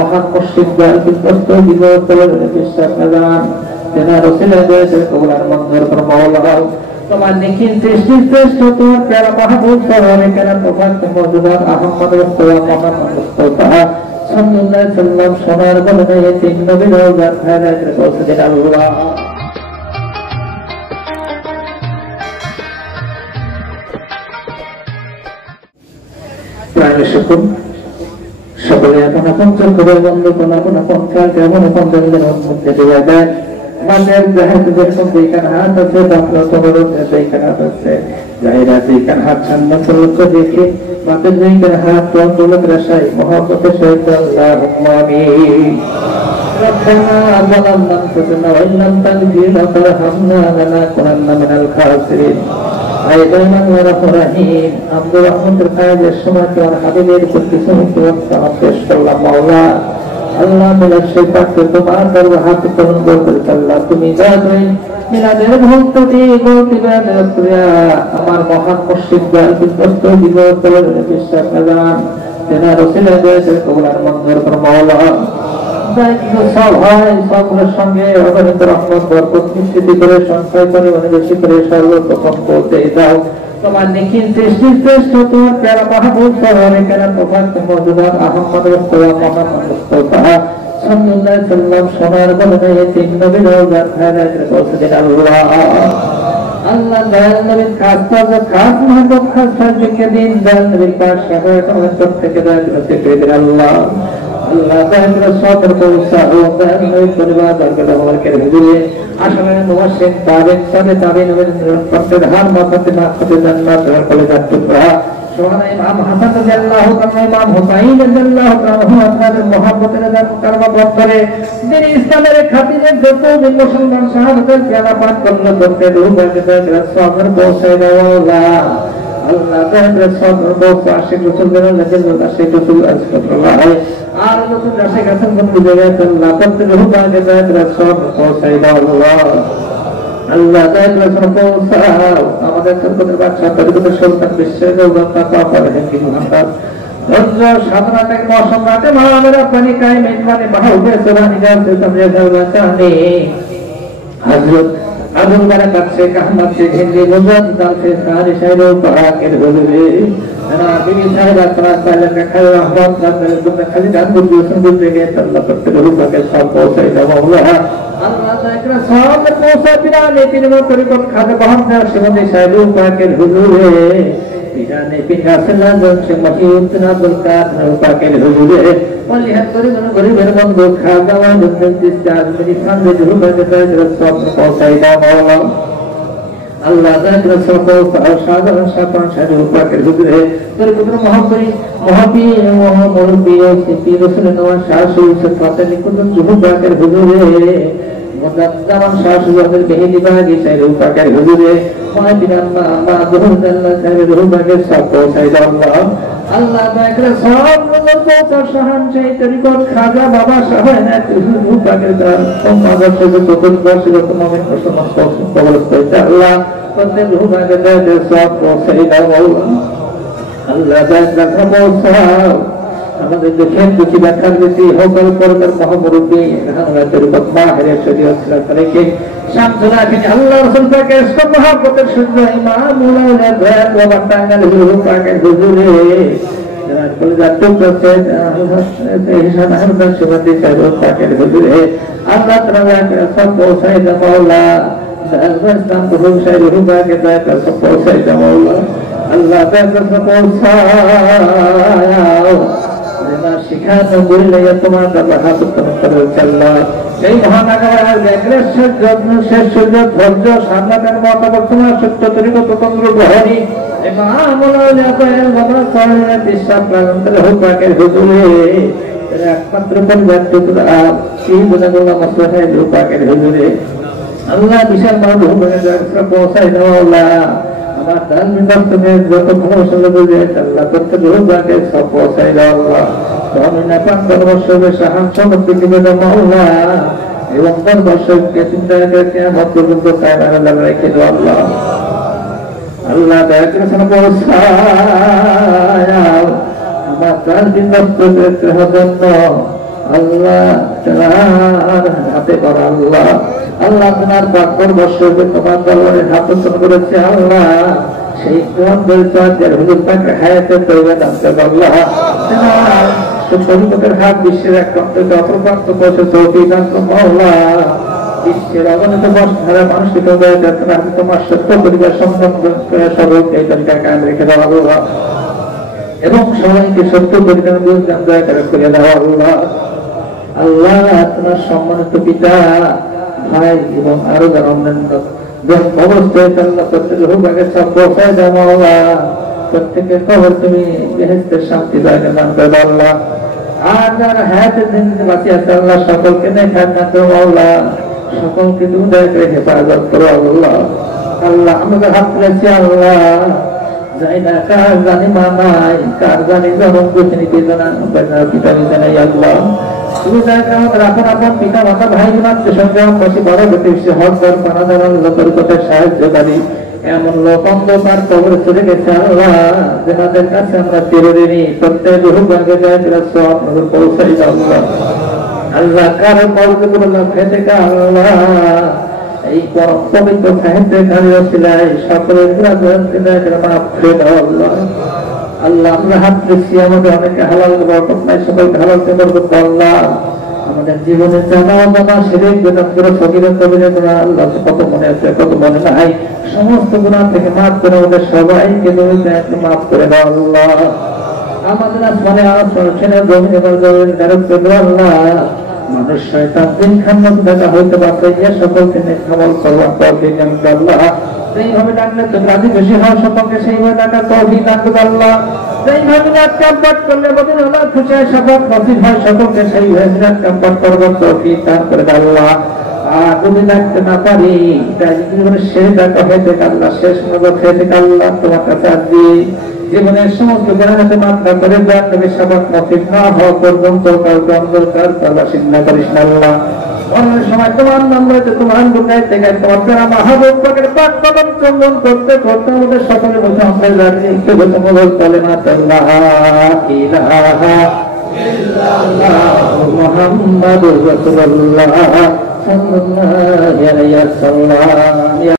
মহান মুর্শিদদের বিশ্বস্ত বিগতর বিশ্বাস জানান তেনা রসুলের দেশে কবুলার মঞ্জুর ফরমাওয়াল্লাহ তোমার নিখিল সৃষ্টির শ্রেষ্ঠ তোমার প্যারা মাহবুব সরোয়ারে কেনা তোমার মজুদার আহমদ মুস্তাফা মোহাম্মদ মুস্তাফা সাল্লাল্লাহু আলাইহি সাল্লাম সোনার বদনে তিন নবীর রওজার হায়াতে পৌঁছে দিন আল্লাহ প্রায় সকল সকলে এখন আপন চল করে বন্ধ কোন আপন আপন কাজ কেমন আপন জনদের মধ্যে দেওয়া যায় আমাদের জাহেদ যেরকম যেখানে হাত আছে আপনার তোমার যেখানে হাত আছে জাহিরা যেখানে হাত সামনে চলকে দেখে মাদের যেখানে হাত তোলক রাশাই মহব্বতের সহিত আল্লাহুম্মা আমিন ربنا ظلمنا أنفسنا وإن لم تغفر لنا وترحمنا لنكونن من الخاسرين أيضاً ورحيم عبد الرحمن القائد الشمات والحبيب كنت سمعت وقت الله مولا আল্লাহ মিলাদ শরীফকে তোমার দরবারে হাত তুলে বলতে আল্লাহ তুমি জানেন মিলাদের ভুল ত্রুটি গলতিবাদের প্রিয়া আমার মহান মুর্শিদদের বিশ্বস্ত বিগতর বিশ্বাস জানান তেনা রসুলের দেশে কবুলার মঞ্জুর ফরমাওয়াল্লাহ দায়িত্ব সব হয় সকলের সঙ্গে অগণিত রহমত বরকত নিশ্চিত করে সংখ্যায় পরিমাণে বেশি করে সর্বপ্রথম বলতে দাও তোমার নিখিল সৃষ্টির শ্রেষ্ঠ তোমার প্যারা মাহবুব সরোয়ারে কেনা তোমার মজুদার আহমদ মুস্তাফা মোহাম্মদ মুস্তাফা সাল্লাল্লাহু আলাইহি সাল্লাম সোনার বদনে তিন নবীর রওজার হায়াতে পৌঁছে দিন আল্লাহ আল্লাহ দয়াল নবীর খাস খাস মহব্বত খাস সাজকে দিন দয়াল নবীর পাক সাহায্য তোমার থেকে দয়াল থেকে দিন আল্লাহ আল্লাহ তাআলা সবর পৌঁছা ও দয়াল নবীর পরিবার বর্গের আমাদের হুজুরে আসলে মুওয়াশশিদ তাবে নবীর প্রত্যেক হার মাথাতে মাথাতে জান্নাত আর কলেজার টুকরা সুবহান ইমাম হাসান রাদিয়াল্লাহু তাআলা ইমাম হুসাইন রাদিয়াল্লাহু তাআলা আপনাদের মহব্বতের কারণে বর্তরে দিন ইসলামের খাতিরে যত মুসলমান সাহাবাদের পেয়ালা পাঠ করলো করতে রূপে সবর পৌঁছে দাও আল্লাহ তাআলা সবর পৌঁছে আশিক রাসূলদের নজর আশিক রাসূল আল্লাহ আর নতুন রাশি গাছেন কোন জায়গায় আল্লাহ করতে রূপে তাআলা সবর পৌঁছে দাও আল্লাহ তাআলা পৌঁছাও আমাদের সরকারের বাদশা পরিবর্তন সুলতান বিশ্বের গৌরবতা পাওয়ার হেকি মুহাম্মদ ধৈর্য সাধনা থেকে মহাসম্রাটে মহামেরা পানি কায়ে মেজবানে বাহুবে সুরানি জানতে তুমি জানতে হযরত আবুল বারাকাত শেখ আহমদ শেখ হিন্দি মুজাদ দাল সে সারি শায়র পাকের হুজুরে না বিবি সাহেবা তারা তাআলা খায় আহমদ তাদের দুটো খালি গান বুঝে শুনতে গিয়ে আল্লাহ করতে রূপকে সব পৌঁছে দাও আল্লাহ আল্লাহ তাআলা সব পৌঁছে বিরানে তিনমো তরিকত খাতে বহন দেওয়া শিবনী শায়র পাকের হুজুরে বিরানে পিনাসলা জনসে মহিউদ্দিন আব্দুল কাদের পাকের হুজুরে পলিহাত করে গরিবের বন্ধু খাওয়া দুধ দিস্তার মেরি ফান্দে রূপকে তাআলা সব পৌঁছে দাও আল্লাহ আল্লাহ তাআলা সব সাধারণ সাধারণ শায়র পাকের হুজুরে তরিকত মহাবী মুরব্বি সিপি রাসূল নওয়াজ শাহ সুলতান ফাতেমী কুতুব জুহু পাকের হুজুরে মুদাদ্দামান শাহ সুলতানের বেহেলি বাগি শায়র পাকের হুজুরে মাদিনা মা দুহুদাল্লাহ শায়র পাকের সব পৌঁছে দাও আল্লাহ তাআলা সব পৌঁছে শাহান সেই তরিকত খাজা বাবা শাহনাত হুজুর পাকের দান সম্মানের সাথে কবুল করছিল তোমাদের সমস্ত কবুল করতে আল্লাহ প্রত্যেক রূপকে তাআলা সব পৌঁছে দাও আল্লাহ তাআলা পৌঁছাও আমাদের দেখেন দুটি ব্যাখ্যার বেশি হকল পরকার মহামুরব্বী আমরা তরিকত মাহের শরীয়ত সালাকে শামসুল আখিন আল্লাহ রাসূল পাকের সব মহব্বতের সূর্য ইমাম মাওলানা দয়াত বাবা টাঙ্গাল হুজুর পাকের হুজুরে যারা কলিজার টুকরা হিসাব আহমদ সুবহানী শায়র পাকের হুজুরে আল্লাহ তাআলা সব পৌঁছে দাও মাওলা ইসলাম হুজুর শায়র পাকের দয়াত সব পৌঁছে দাও মাওলা আল্লাহ তাআলা সব পৌঁছাও শিখানো বললে তোমার হাত করে চাল্লা সেই মহানগরের গ্রেসের যত্ন শেষ ধৈর্য সামলাতের মতামত তোমার সত্য তরিকত তন্ত্র গ্রহণী বিশ্বাস পাকের হুজুরে একমাত্র পাকের হুজুরে আল্লাহ বিশাল মানুষ পৌঁছায় দেওয়া আমার দান বিবর্তনের যত সমস্যা বুঝে আল্লাহ করতে রোজাকে সব পৌঁছাই দাও আল্লাহ ধর্মনা পাঁচ বছরে সাহান সমস্ত দিবে মাওলা এবং 10 বছরকে চিন্তা করে কিয়ামত পর্যন্ত কায়েম আল্লাহ রেখে দাও আল্লাহ আল্লাহ দয়া করে পৌঁছাও আমার দান বিবর্তনের জন্য আল্লাহ তোমার হাতে করা আল্লাহ আল্লাহ তোমার পাকর বর্ষকে তোমার দরবারে হাত উত্তোলন করেছে আল্লাহ সেই তোমাদের চাঁদের হুজুর পাকের হায়াতে তৈরি দানতে আল্লাহ শরীফের হাত বিশ্বের এক প্রান্তে অপর প্রান্ত পৌঁছে তৌফিক দান করো আল্লাহ বিশ্বের অগণিত বর্ষধারা মানুষকে তোমার সত্য পরিবার সম্বন্ধ সর্বকে এই তরিকা কায়েম রেখে দাও আল্লাহ এবং সবাইকে সত্য পরিবার বুঝদান দয়া করে করে দাও আল্লাহ আল্লাহ তোমার সম্মানিত পিতা ভাই এবং আরো যারা অন্যান্য অবস্থায় আল্লাহ প্রত্যেকের হোক আগে সব পৌঁছায় দাও আল্লাহ প্রত্যেকের খবর তুমি বেহেশতের শান্তি জায়গা দান করে দাও আল্লাহ আর যারা হায়াতের জিন্দেগি বাঁচিয়ে আছে আল্লাহ সকলকে নেখান না দাও আল্লাহ সকলকে তুমি দয়া করে হেফাজত করো আল্লাহ আল্লাহ আমাদের হাত তুলেছি আল্লাহ যাই না কার জানি মা নাই কার জানি জনম প্রতিনিধি জানান পিতা জানাই আল্লাহ তুমি যাকে আমাদের আপন আপন পিতা মাতা ভাই বোন আত্মীয়-স্বজন বসে বড় প্রতিবেশী হক দর পানা দেওয়ার লোকের কথায় সাহায্যকারী এমন লোক অন্ধকার কবরে চলে গেছে আল্লাহ যাদের কাছে আমরা চিরঋণী প্রত্যেক রূপে সব পৌঁছাই আল্লাহ আল্লাহ কারো কবরগুলো খেতে আল্লাহ এই পরম পবিত্র সাহিত্যের কারণে ছিলাই সকলের মাফ করে দাও আল্লাহ আল্লাহ আমরা হাত দিচ্ছি আমাদের অনেকে হালাল বরকত নাই সকলকে হালালকে বরকত আল্লাহ আমাদের জীবনের জানা জানা শিরক বেদাত করে ফকিরের কবিরে গুনাহ আল্লাহ কত মনে আছে কত মনে নাই সমস্ত গুনাহ থেকে মাফ করে আমাদের সবাইকে তুমি মাফ করে দাও আল্লাহ আমাদের আসমানে আসমানে জমিনে জমিনে নরক করে আল্লাহ মানুষ শয়তান দিন খান্নত দেখা হইতে পারছে ইয়া সকলকে নেক আমল করবার তৌফিক দান আল্লাহ যেইভাবে ডাকলে তো রাজি খুশি হওয়ার সকলকে সেইভাবে ডাকার তৌফিক দান আল্লাহ যেইভাবে কামপাট করলে বদিন আল্লাহ খুশি হয় সকল নসিব হয় সকলকে সেইভাবে কামপাট করবার তৌফিক দান করে আল্লাহ আর যদি ডাকতে না পারি তাই জীবনের শেষ ডাকা হয়েছে আল্লাহ শেষ নজর খেতে আল্লাহ তোমার কাছে আসবি জীবনের সমস্ত গুনাহকে মাফ করে দেন নবী সাবাক নসিব না হওয়া পর্যন্ত কাউকে অন্ধকার তালাশিন না করিস না আল্লাহ অনেক সময় তোমার নাম রয়েছে তোমার বুকায় থেকে তোমার যারা মাহবুব পাকের পাক কদম চন্দন করতে করতে আমাদের সকলে বসে আমরা জানি কে বলতে বল কালেমা আল্লাহ ইলাহা ইল্লাল্লাহ মুহাম্মাদুর রাসূলুল্লাহ সাল্লাল্লাহু আলাইহি ওয়াসাল্লাম।